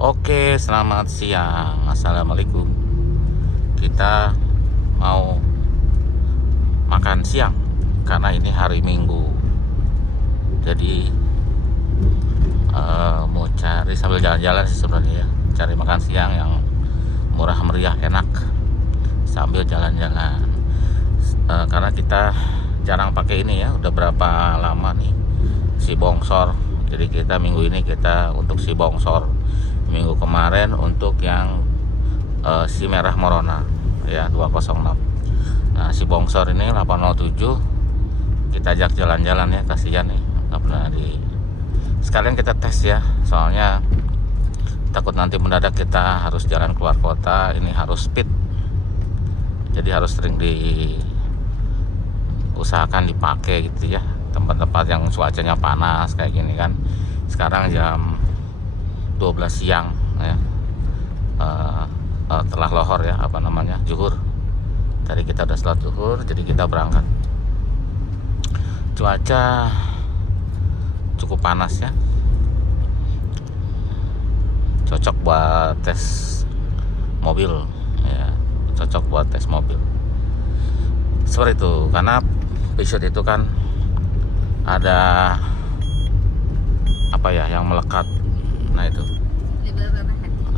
Oke, selamat siang. Assalamualaikum. Kita mau makan siang karena ini hari Minggu. Jadi mau cari sambil jalan-jalan sih sebenarnya ya. Cari makan siang yang murah meriah, enak sambil jalan-jalan. Karena kita jarang pakai ini ya. Udah berapa lama nih si bongsor. Jadi kita minggu ini kita untuk si bongsor. Minggu kemarin untuk yang si merah Morona ya 206. Nah si bongsor ini 807 kita ajak jalan-jalan ya, kasihan nih nggak pernah sekalian kita tes ya, soalnya takut nanti mendadak kita harus jalan keluar kota, ini harus speed, jadi harus sering diusahakan dipakai gitu ya, tempat-tempat yang cuacanya panas kayak gini kan. Sekarang jam 12 siang ya, telah lohor ya, zuhur. Tadi kita udah sholat zuhur, jadi kita berangkat. Cuaca cukup panas ya, cocok buat tes mobil ya, cocok buat tes mobil seperti itu. Karena episode itu kan ada apa ya yang melekat. Nah itu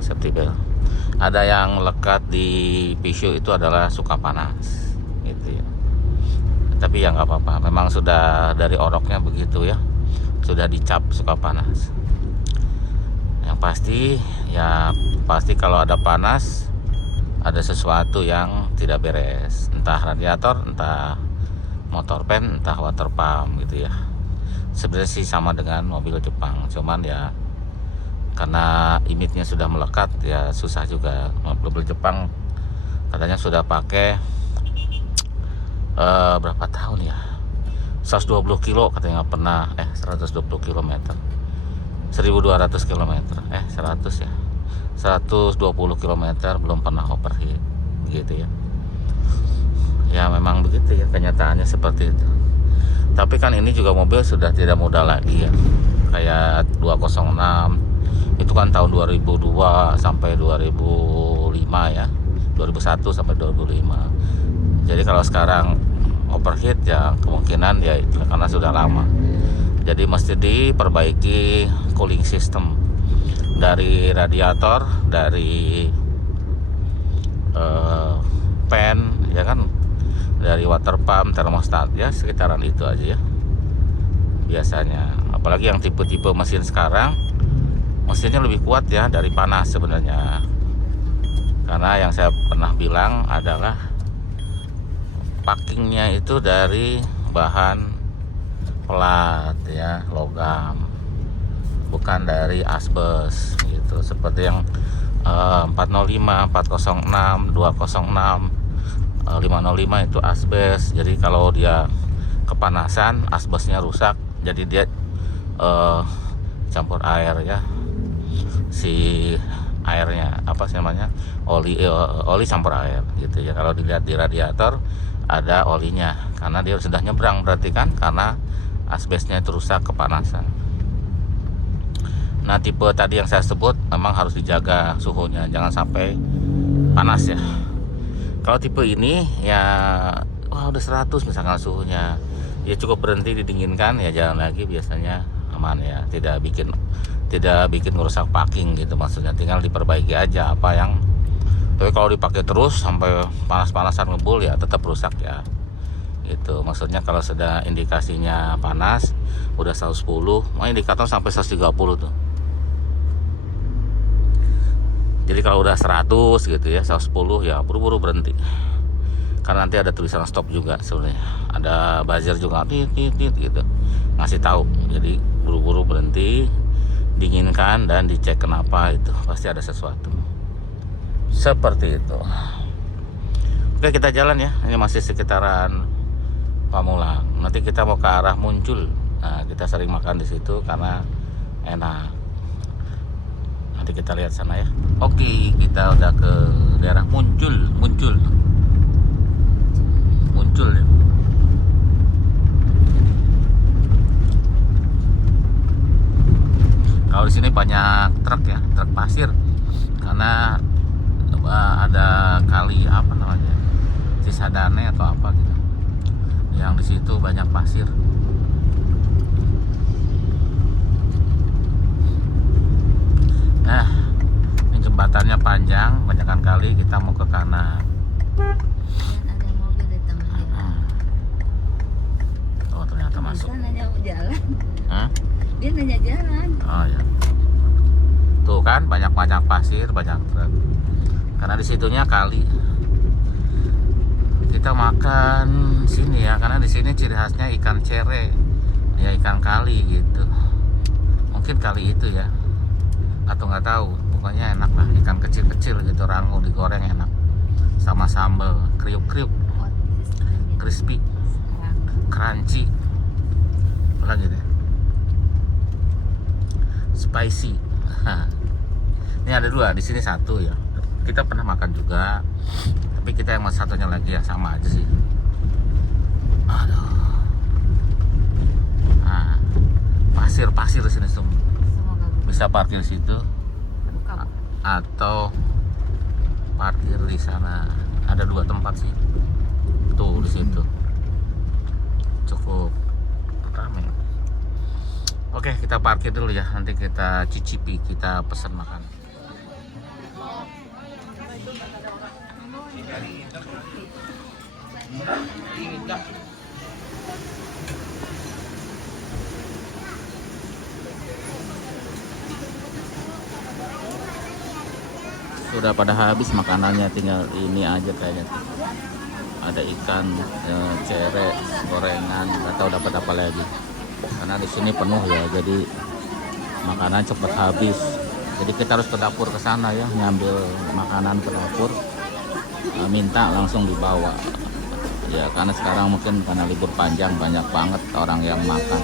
safety belt. Ada yang melekat di pisau itu adalah suka panas gitu ya. Tapi ya nggak apa-apa, memang sudah dari oroknya begitu ya, sudah dicap suka panas. Yang pasti kalau ada panas ada sesuatu yang tidak beres, entah radiator, entah motor pen, entah water pump gitu ya. Sebenarnya sih sama dengan mobil Jepang, cuman ya karena imitnya sudah melekat ya susah juga. Mobil Jepang katanya sudah pakai berapa tahun ya, 120 kilo katanya, nggak pernah 120 km 1200 km 100 ya 120 km belum pernah overheat gitu ya. Ya memang begitu ya, kenyataannya seperti itu. Tapi kan ini juga mobil sudah tidak muda lagi ya, kayak 206 itu kan tahun 2002 sampai 2005 ya, 2001 sampai 2005. Jadi kalau sekarang overheat ya kemungkinan ya karena sudah lama. Jadi mesti diperbaiki cooling system dari radiator, dari fan ya kan, dari water pump, termostat ya, sekitaran itu aja ya biasanya. Apalagi yang tipe-tipe mesin sekarang, mesinnya lebih kuat ya dari panas sebenarnya. Karena yang saya pernah bilang adalah packingnya itu dari bahan pelat ya, logam, bukan dari asbes gitu. Seperti yang 405, 406, 206, 505 itu asbes. Jadi kalau dia kepanasan asbesnya rusak, jadi dia campur air ya, si airnya apa sih namanya, oli campur air gitu ya. Kalau dilihat di radiator ada olinya, karena dia sudah nyebrang berarti kan, karena asbesnya itu rusak kepanasan. Nah tipe tadi yang saya sebut memang harus dijaga suhunya, jangan sampai panas ya. Kalau tipe ini ya udah 100 misalkan suhunya, ya cukup berhenti didinginkan ya, jalan lagi biasanya aman ya, tidak bikin merusak packing gitu, maksudnya tinggal diperbaiki aja apa yang. Tapi kalau dipakai terus sampai panas-panasan ngebul ya tetap rusak ya gitu. Maksudnya kalau sudah indikasinya panas udah 110, mau indikator sampai 130 tuh. Jadi kalau udah 100 gitu ya, 110 ya buru-buru berhenti. Karena nanti ada tulisan stop juga sebenarnya. Ada buzzer juga tit gitu, ngasih tahu. Jadi buru-buru berhenti, dinginkan dan dicek kenapa, itu pasti ada sesuatu. Seperti itu. Oke, kita jalan ya. Ini masih sekitaran Pamulang. Nanti kita mau ke arah Muncul. Nah, kita sering makan di situ karena enak. Nanti kita lihat sana ya. Oke, kita udah ke daerah Muncul ya. Kalau di sini banyak truk ya, truk pasir, karena ada kali apa namanya, Cisadane atau apa gitu, yang di situ banyak pasir. Nah, ini jembatannya panjang, banyakkan kali kita mau ke kanan. Ada mobil di tengah. Oh, ternyata masuk. Bisa nanya jalan. Hah? Dia nanya jalan. Oh ya. Tuh kan banyak pasir, banyak truk. Karena di situnya kali. Kita makan sini ya, karena di sini ciri khasnya ikan cere. Ya ikan kali gitu. Mungkin kali itu ya. Atau nggak tahu, pokoknya enak lah, ikan kecil-kecil gitu, rangu digoreng enak sama sambal kriuk-kriuk, crispy, crunchy, apa lagi deh, spicy. Ini ada dua, di sini satu ya, kita pernah makan juga, tapi kita yang satunya lagi ya sama aja sih. Aduh, nah, pasir di sini semua. Bisa parkir di situ atau parkir di sana. Ada dua tempat sih. Tuh di situ. Cukup ramai. Oke, kita parkir dulu ya. Nanti kita cicipi, kita pesan makan. Sudah pada habis makanannya, tinggal ini aja kayaknya. Ada ikan cere, gorengan, nggak tahu dapat apa lagi. Karena di sini penuh ya, jadi makanan cepat habis. Jadi kita harus ke dapur ke sana ya, ngambil makanan ke dapur, minta langsung dibawa. Ya karena sekarang mungkin karena libur panjang banyak banget orang yang makan.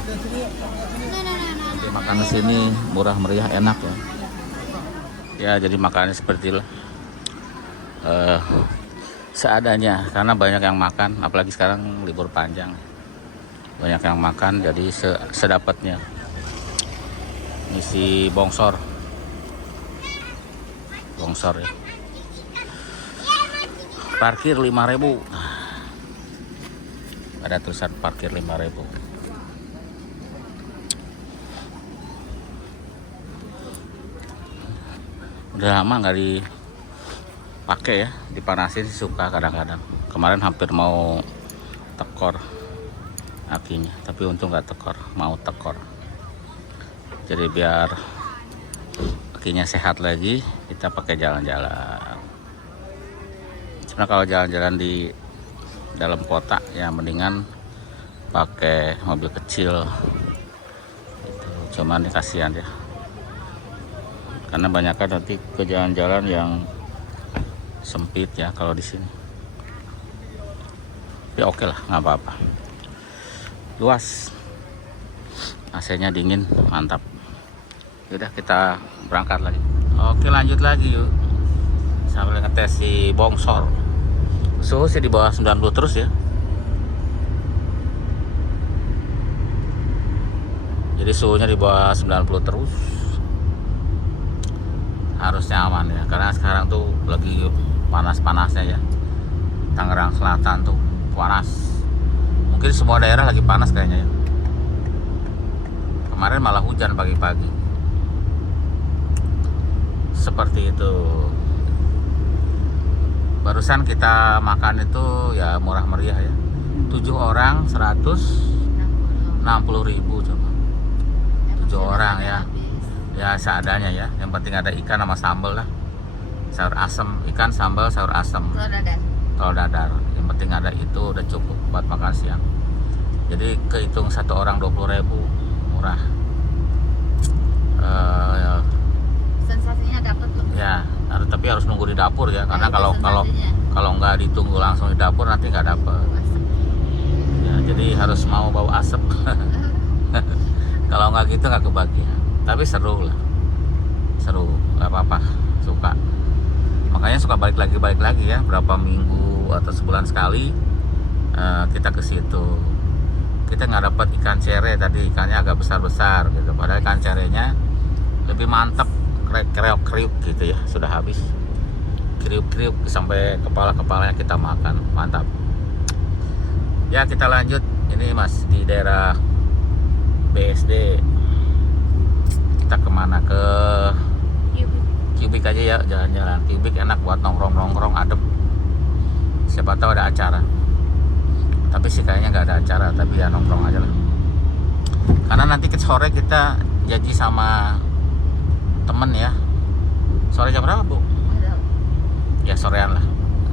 Jadi makan di sini murah meriah, enak ya. Ya jadi makannya seperti seadanya, karena banyak yang makan, apalagi sekarang libur panjang, banyak yang makan, jadi sedapatnya. Ini si bongsor ya, parkir 5.000, ada tulisan parkir 5.000. Udah lama nggak dipakai ya, dipanasin sih suka kadang-kadang. Kemarin hampir mau tekor akinya, tapi untung nggak tekor, mau tekor. Jadi biar akinya sehat lagi, kita pakai jalan-jalan. Karena kalau jalan-jalan di dalam kota ya mendingan pakai mobil kecil. Cuman ini kasihan ya. Karena banyak kan nanti ke jalan-jalan yang sempit ya kalau di sini. Tapi oke lah, nggak apa-apa. Luas, AC-nya dingin, mantap. Yaudah kita berangkat lagi. Oke lanjut lagi yuk. Sambil ngetes si bongsor. Suhu sih di bawah 90 terus ya. Jadi suhunya di bawah 90 terus. Harusnya aman ya, karena sekarang tuh lagi panas-panasnya ya. Tangerang Selatan tuh panas. Mungkin semua daerah lagi panas kayaknya ya. Kemarin malah hujan pagi-pagi. Seperti itu. Barusan kita makan itu ya murah meriah ya. 7 orang 160.000 coba. 7 orang ya. Ya seadanya ya, yang penting ada ikan sama sambal lah, sayur asem, ikan sambal sayur asem, telur dadar, yang penting ada itu udah cukup buat makan siang. Jadi kehitung satu orang 20.000, murah. Sensasinya dapat loh ya, tapi harus nunggu di dapur ya, karena kalau nggak ditunggu langsung di dapur nanti nggak dapet ya, jadi harus mau bawa asap. Kalau nggak gitu nggak kebagian. Tapi seru lah, seru, nggak apa-apa, suka. Makanya suka balik lagi ya, berapa minggu atau sebulan sekali kita ke situ. Kita nggak dapat ikan cere tadi, ikannya agak besar gitu. Padahal ikan cerenya lebih mantap, kriuk-kriuk gitu ya. Sudah habis kriuk-kriuk sampai kepala-kepalanya kita makan, mantap ya. Kita lanjut, ini Mas di daerah BSD. Kita kemana? Ke Cubic aja ya, jalan-jalan. Cubic enak buat nongkrong-nongkrong, adem. Siapa tahu ada acara, tapi sih kayaknya nggak ada acara, tapi ya nongkrong aja lah. Karena nanti ke sore kita janji sama temen ya. Sore jam berapa, Bu? Ya sorean lah.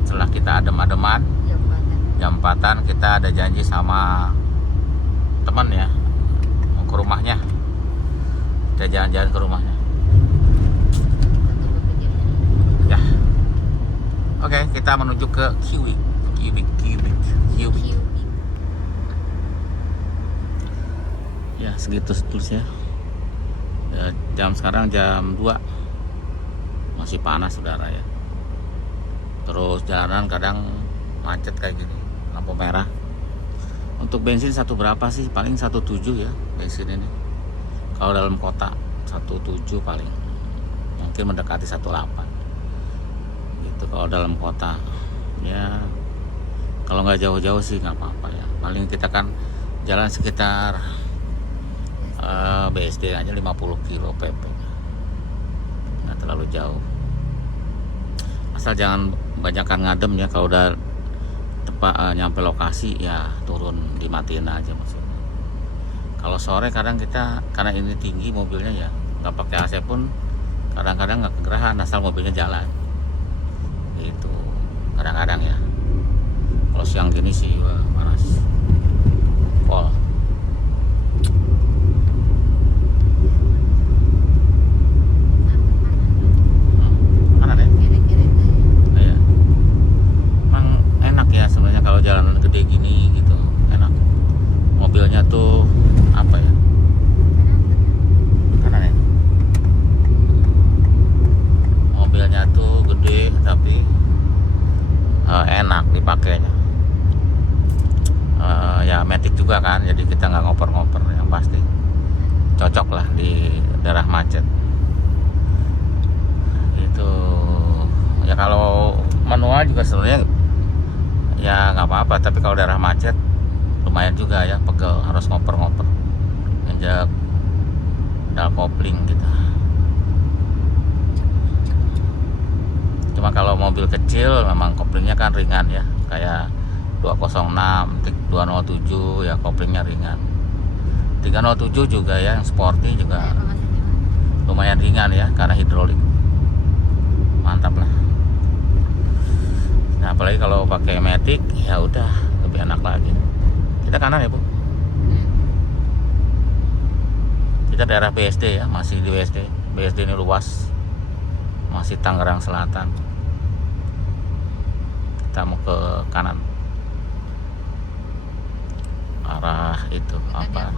Setelah kita adem-ademan, jam 4-an kita ada janji sama temen ya, mau ke rumahnya. Kita jalan-jalan ke rumahnya ya. Oke, kita menuju ke Cubic. Ya segitu seterusnya ya. Jam sekarang jam 2, masih panas saudara ya. Terus jalanan kadang macet kayak gini, lampu merah. Untuk bensin satu berapa sih? Paling 1,7 ya bensin ini. Kalau dalam kota 1,7 paling, mungkin mendekati 1,8 gitu kalau dalam kota ya. Kalau nggak jauh-jauh sih nggak apa-apa ya. Paling kita kan jalan sekitar BSD aja 50 kilo PP, nggak terlalu jauh. Asal jangan banyakkan ngadem ya. Kalau udah tepat nyampe lokasi ya turun, dimatiin aja maksudnya. Kalau sore kadang kita, karena ini tinggi mobilnya ya, nggak pakai AC pun kadang-kadang nggak kegerahan asal mobilnya jalan. Itu kadang-kadang ya. Kalau siang gini sih wah, panas. Pol. Kanan ya? Iya. Emang enak ya sebenarnya kalau jalanan gede gini gitu, enak. Mobilnya tuh apa ya? Kanan ya? Mobilnya tuh gede tapi enak dipakainya. Ya matic juga kan, jadi kita nggak ngoper-ngoper, yang pasti cocok lah di daerah macet itu ya. Kalau manual juga sebenarnya ya nggak apa-apa, tapi kalau daerah macet lumayan juga ya, pegel, harus ngoper-ngoper, injak pedal kopling gitu. Cuma kalau mobil kecil memang koplingnya kan ringan ya, kayak 206, 207 ya koplingnya ringan. 307 juga ya, yang sporty juga lumayan ringan ya, karena hidrolik. Mantap lah. Nah, apalagi kalau pakai matic ya udah lebih enak lagi. Kita kanan ya, Bu. Kita daerah BSD ya, masih di BSD. BSD ini luas, masih Tangerang Selatan. Kita mau ke kanan, arah itu apa?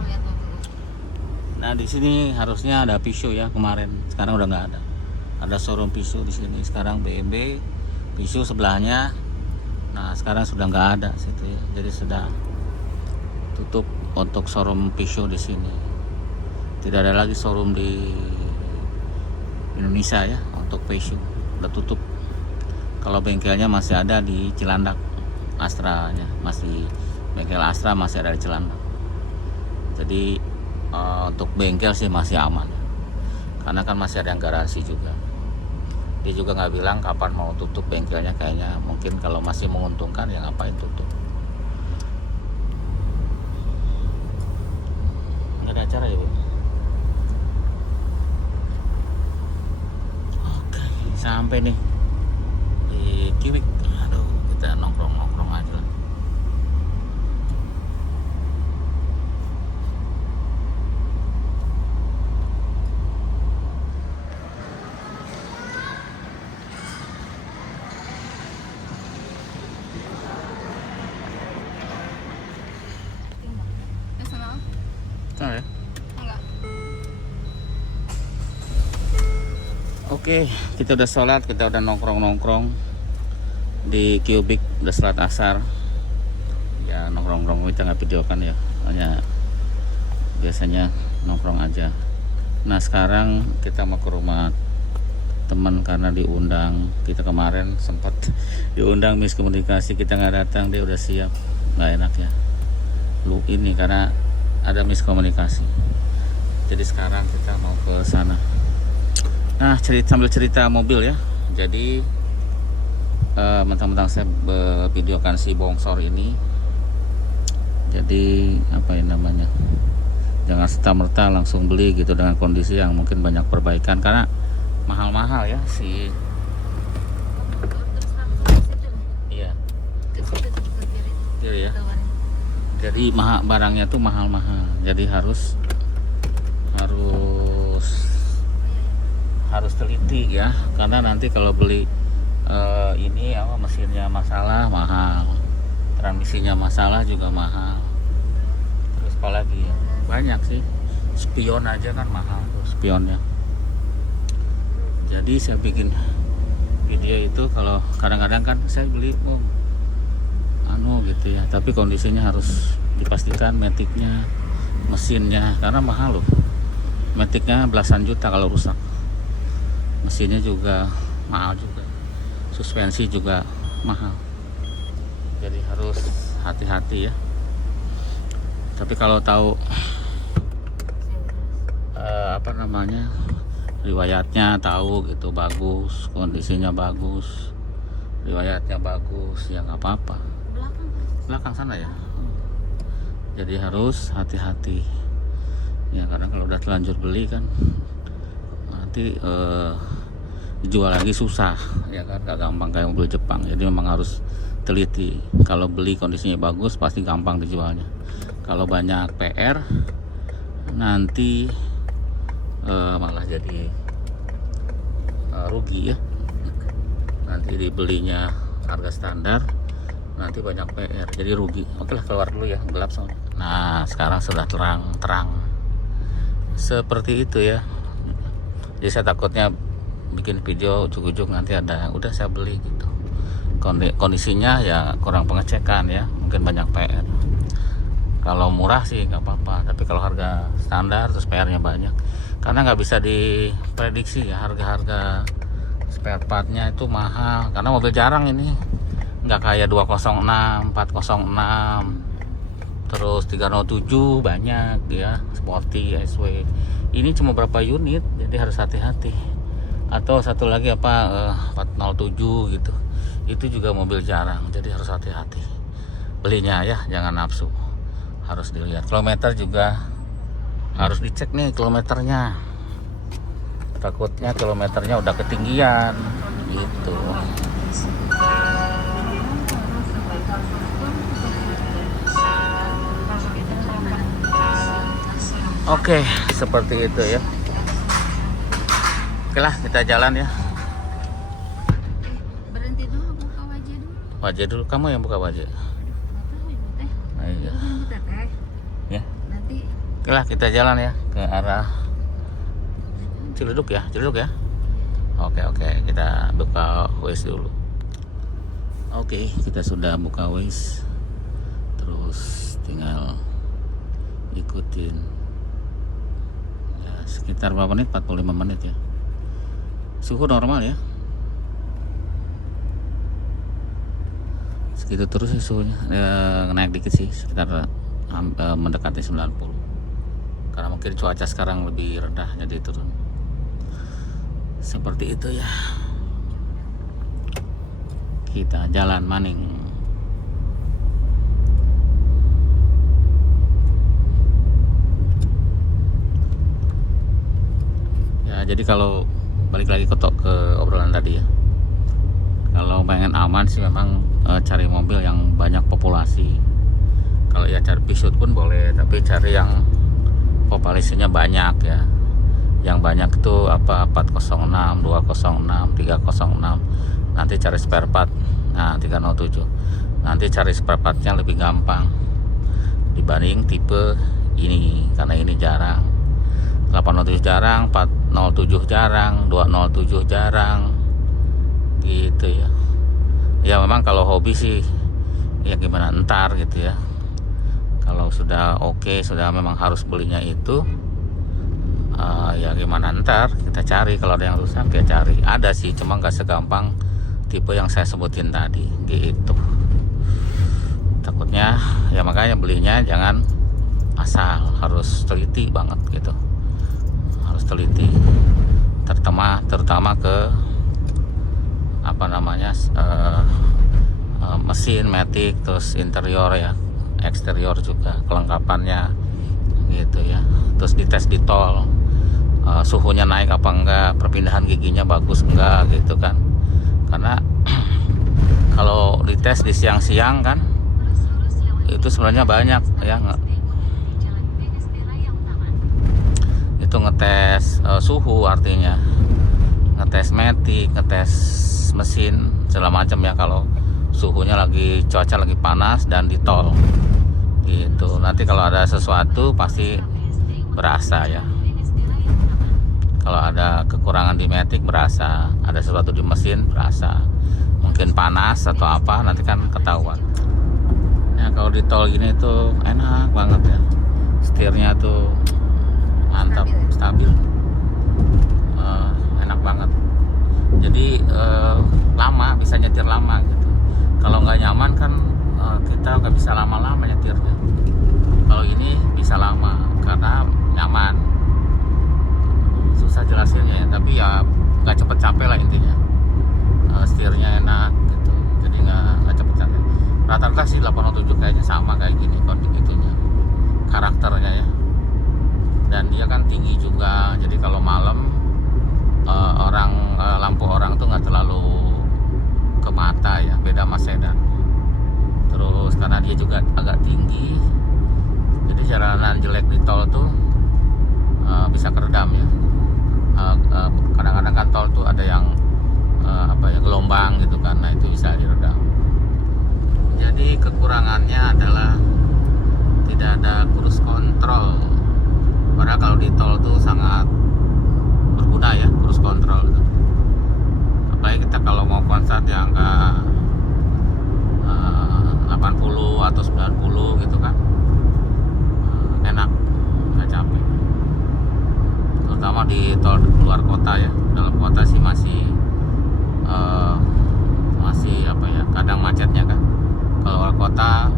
Nah di sini harusnya ada Peugeot ya kemarin, sekarang udah nggak ada. Ada showroom Peugeot di sini. Sekarang BMW, Peugeot sebelahnya. Nah sekarang sudah nggak ada situ ya. Jadi sudah tutup untuk showroom Peugeot di sini. Tidak ada lagi showroom di Indonesia ya untuk Peugeot, udah tutup. Kalau bengkelnya masih ada di Cilandak, Astra-nya masih, bengkel Astra masih ada di Cilandak. Jadi untuk bengkel sih masih aman, karena kan masih ada yang garansi juga. Dia juga nggak bilang kapan mau tutup bengkelnya, kayaknya mungkin kalau masih menguntungkan ya ngapain tutup. Nggak ada acara ya, Bu? Oke, sampai nih di Cubic. Aduh, kita nongkrong-nongkrong aja lah. Ya. Oke, kita udah sholat, kita udah nongkrong-nongkrong di Cubic, udah sholat asar. Ya nongkrong-nongkrong, kita nggak videokan ya, hanya biasanya nongkrong aja. Nah sekarang kita mau ke rumah teman karena diundang. Kita kemarin sempat diundang miskomunikasi, kita nggak datang, dia udah siap. Nggak enak ya lu ini karena ada miskomunikasi. Jadi sekarang kita mau ke sana. Nah sambil cerita mobil ya. Jadi mentang-mentang saya videokan si bongsor ini, jadi apa ya namanya, jangan serta-merta langsung beli gitu dengan kondisi yang mungkin banyak perbaikan, karena mahal-mahal ya si. Terus langsung ke situ. Iya. Ke situ ke kiri. Kiri ya. Tawarin. Jadi barangnya tuh mahal-mahal. Jadi harus teliti ya, karena nanti kalau beli ini mesinnya masalah mahal, transmisinya masalah juga mahal. Terus apa lagi ya? Banyak sih. Spion aja kan mahal tuh spionnya. Jadi saya bikin video itu kalau kadang-kadang kan saya beli gitu ya, tapi kondisinya harus dipastikan, metiknya, mesinnya, karena mahal loh. Metiknya belasan juta kalau rusak, mesinnya juga mahal juga, suspensi juga mahal. Jadi harus hati-hati ya. Tapi kalau tahu apa namanya, riwayatnya tahu gitu, bagus, kondisinya bagus, riwayatnya bagus, ya nggak apa-apa. Belakang sana ya. Jadi harus hati-hati ya, karena kalau udah terlanjur beli kan nanti dijual lagi susah ya kan, gak gampang kayak mobil Jepang. Jadi memang harus teliti. Kalau beli kondisinya bagus pasti gampang dijualnya. Kalau banyak PR nanti malah jadi rugi ya. Nanti dibelinya harga standar, nanti banyak PR jadi rugi. Oke lah, keluar dulu ya, gelap soalnya. Nah sekarang sudah terang seperti itu ya. Jadi saya takutnya bikin video ujuk-ujuk nanti ada udah saya beli gitu, kondisinya ya kurang pengecekan ya, mungkin banyak PR. Kalau murah sih nggak apa-apa, tapi kalau harga standar terus PR-nya banyak, karena nggak bisa diprediksi ya harga spare partnya itu mahal, karena mobil jarang ini. Nggak kayak 206, 406, terus 307 banyak ya, Sporty, SW. Ini cuma berapa unit, jadi harus hati-hati. Atau satu lagi 407 gitu, itu juga mobil jarang, jadi harus hati-hati belinya ya, jangan nafsu, harus dilihat. Kilometer juga harus dicek nih kilometernya, takutnya kilometernya udah ketinggian gitu. Oke, seperti itu ya. Oke lah, kita jalan ya. Berhenti dulu, buka wajah dulu. Wajah dulu, kamu yang buka wajah. Nggak tahu ibu teh. Nah, iya. Bukan ibu teh. Ya. Nanti Oke lah, kita jalan ya ke arah Ciledug ya, Oke, kita buka Waze dulu. Oke, kita sudah buka Waze. Terus tinggal ikutin. Ya, sekitar berapa menit? 45 menit ya. Suhu normal ya. Segitu terus sih suhunya. Naik dikit sih, sekitar mendekati 90. Karena mungkin cuaca sekarang lebih rendah jadi turun. Seperti itu ya. Kita jalan maning. Ya, jadi kalau balik lagi ke obrolan tadi ya. Kalau pengen aman sih memang cari mobil yang banyak populasi. Kalau ya cari Peugeot pun boleh, tapi cari yang populasinya banyak ya. Yang banyak itu 406, 206, 306. Nanti cari spare part. Nah, 307. Nanti cari spare partnya lebih gampang dibanding tipe ini, karena ini jarang. 807 jarang, 407 jarang, 207 jarang. Gitu ya. Ya memang kalau hobi sih ya gimana ntar gitu ya. Kalau sudah oke, sudah memang harus belinya itu, Ya gimana, ntar kita cari, kalau ada yang rusak ya cari. Ada sih, cuma nggak segampang tipe yang saya sebutin tadi gitu. Takutnya ya, makanya belinya jangan asal, harus teliti banget gitu, harus teliti, terutama ke apa namanya, mesin, matic, terus interior ya, eksterior juga kelengkapannya gitu ya. Terus dites di tol, suhunya naik apa enggak, perpindahan giginya bagus enggak gitu kan. Karena kalau dites di siang-siang kan itu sebenarnya banyak ya, itu ngetes suhu, artinya ngetes matic, ngetes mesin segala macam ya, kalau suhunya lagi, cuaca lagi panas dan di tol gitu. Nanti kalau ada sesuatu pasti berasa ya, kalau ada kekurangan di matic berasa, ada sesuatu di mesin berasa, mungkin panas atau apa, nanti kan ketahuan ya. Kalau di tol gini tuh enak banget ya, setirnya tuh mantap, stabil. Enak banget, jadi lama, bisa nyetir lama gitu. Kalau nggak nyaman kan kita nggak bisa lama-lama nyetirnya. Kalau ini bisa lama karena nyaman. Susah jelasinnya ya, tapi ya nggak cepet capek lah intinya. Setirnya enak gitu, jadi nggak cepet capek. Rata-rata sih 87 kayaknya sama kayak gini kondisi itunya, karakternya ya. Dan dia kan tinggi juga, jadi kalau malam lampu orang tuh nggak terlalu ke mata ya, beda sama sedan. Terus karena dia juga agak tinggi, jadi jalanan jelek di tol tuh bisa keredam ya. Kadang-kadang kan tol tuh ada yang gelombang gitu kan, nah itu bisa diredam. Jadi kekurangannya adalah tidak ada cruise control. Padahal kalau di tol tuh sangat berguna ya cruise control itu. Apalagi kita kalau mau konser yang angka 80 atau 90 gitu kan, enak, nggak capek. Terutama di tol luar kota ya. Dalam kota sih masih kadang macetnya kan. Kalau luar kota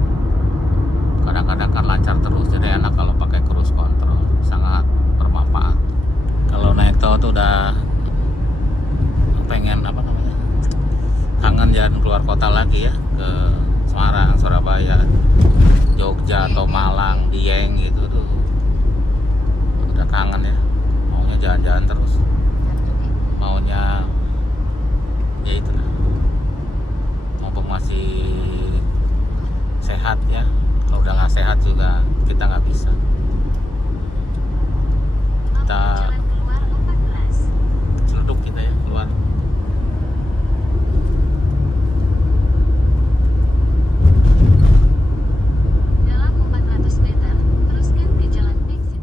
kadang-kadang kan lancar terus, jadi enak kalau pakai cruise control, sangat bermanfaat. Kalau naik tol tuh udah pengen kangen jalan keluar kota lagi ya, ke Semarang, Surabaya, Jogja atau Malang, Dieng gitu tuh udah kangen ya, maunya jalan-jalan terus, maunya ya itu lah, mumpung masih sehat ya. Kalau udah nggak sehat juga kita nggak bisa. Kita celeduk kita ya keluar. Dalam 400 meter, teruskan ke jalan exit.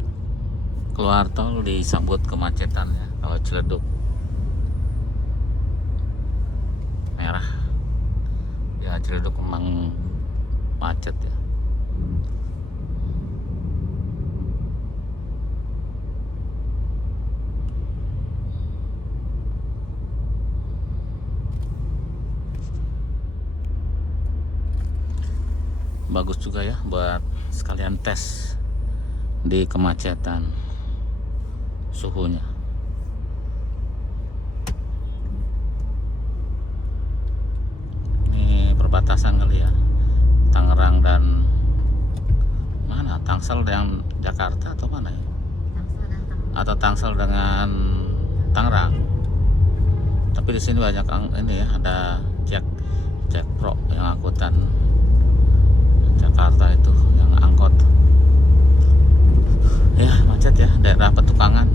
Keluar tol disambut kemacetan ya. Kalau Ciledug merah ya, Ciledug memang macet ya. Bagus juga ya buat sekalian tes di kemacetan suhunya. Ini perbatasan kali ya, Tangerang dan mana, Tangsel dengan Jakarta atau mana ya, atau Tangsel dengan Tangerang. Tapi di sini banyak ini ya, ada Jack Pro yang angkutan Jakarta itu, yang angkot ya. Macet ya, daerah Petukangan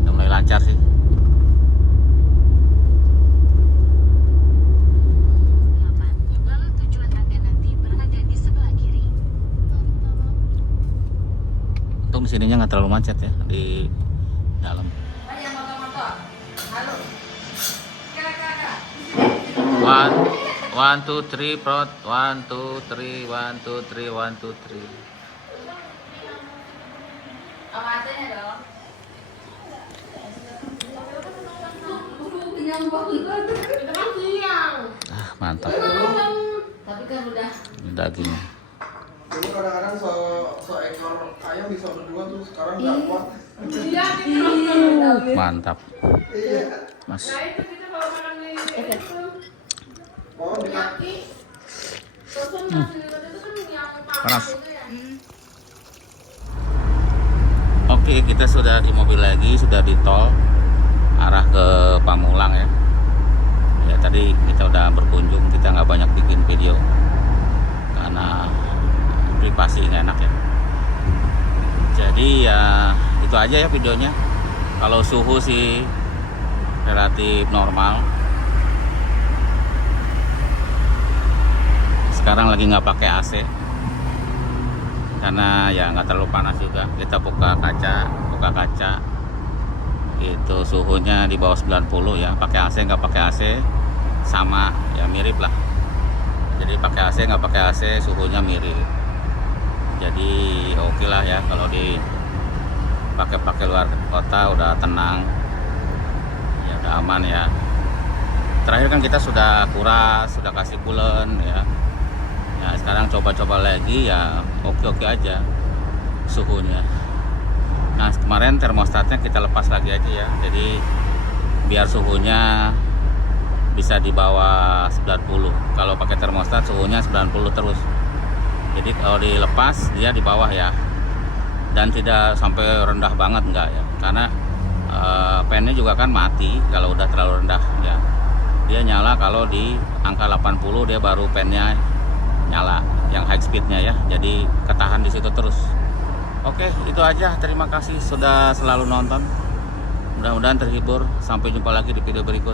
udah mulai lancar sih. Lalu tujuan Anda nanti berada di sebelah kiri. Untung di sininya nggak terlalu macet ya di dalam. One, two, three, prot. 1, 2, 3, 1, 2, 3, 1, 2, 3. Ah, mantap. Tapi kan udah Daging. Dulu kadang-kadang seekor ayam bisa berdua tuh, sekarang nggak kuat. Mantap. Iya. Mas. Oh, di kaki. Panas. Oke, kita sudah di mobil lagi, sudah di tol arah ke Pamulang ya. Ya tadi kita udah berkunjung, kita nggak banyak bikin video karena privasi nggak enak ya. Jadi ya itu aja ya videonya. Kalau suhu sih relatif normal. Sekarang lagi nggak pakai AC karena ya nggak terlalu panas juga. Kita buka kaca itu suhunya di bawah 90 ya. Pakai AC nggak pakai AC sama ya, mirip lah. Jadi pakai AC nggak pakai AC suhunya mirip. Jadi oke lah ya, kalau di pakai luar kota udah tenang ya, udah aman ya. Terakhir kan kita sudah kuras, sudah kasih coolant ya. Ya sekarang coba-coba lagi ya, oke aja suhunya. Nah kemarin termostatnya kita lepas lagi aja ya, jadi biar suhunya bisa di bawah 90. Kalau pakai termostat suhunya 90 terus. Jadi kalau dilepas dia di bawah ya, dan tidak sampai rendah banget enggak ya, karena pennya juga kan mati kalau udah terlalu rendah ya. Dia nyala kalau di angka 80 dia baru pennya nyala, yang high speednya ya. Jadi ketahan di situ terus. Oke, itu aja. Terima kasih sudah selalu nonton. Mudah-mudahan terhibur. Sampai jumpa lagi di video berikut.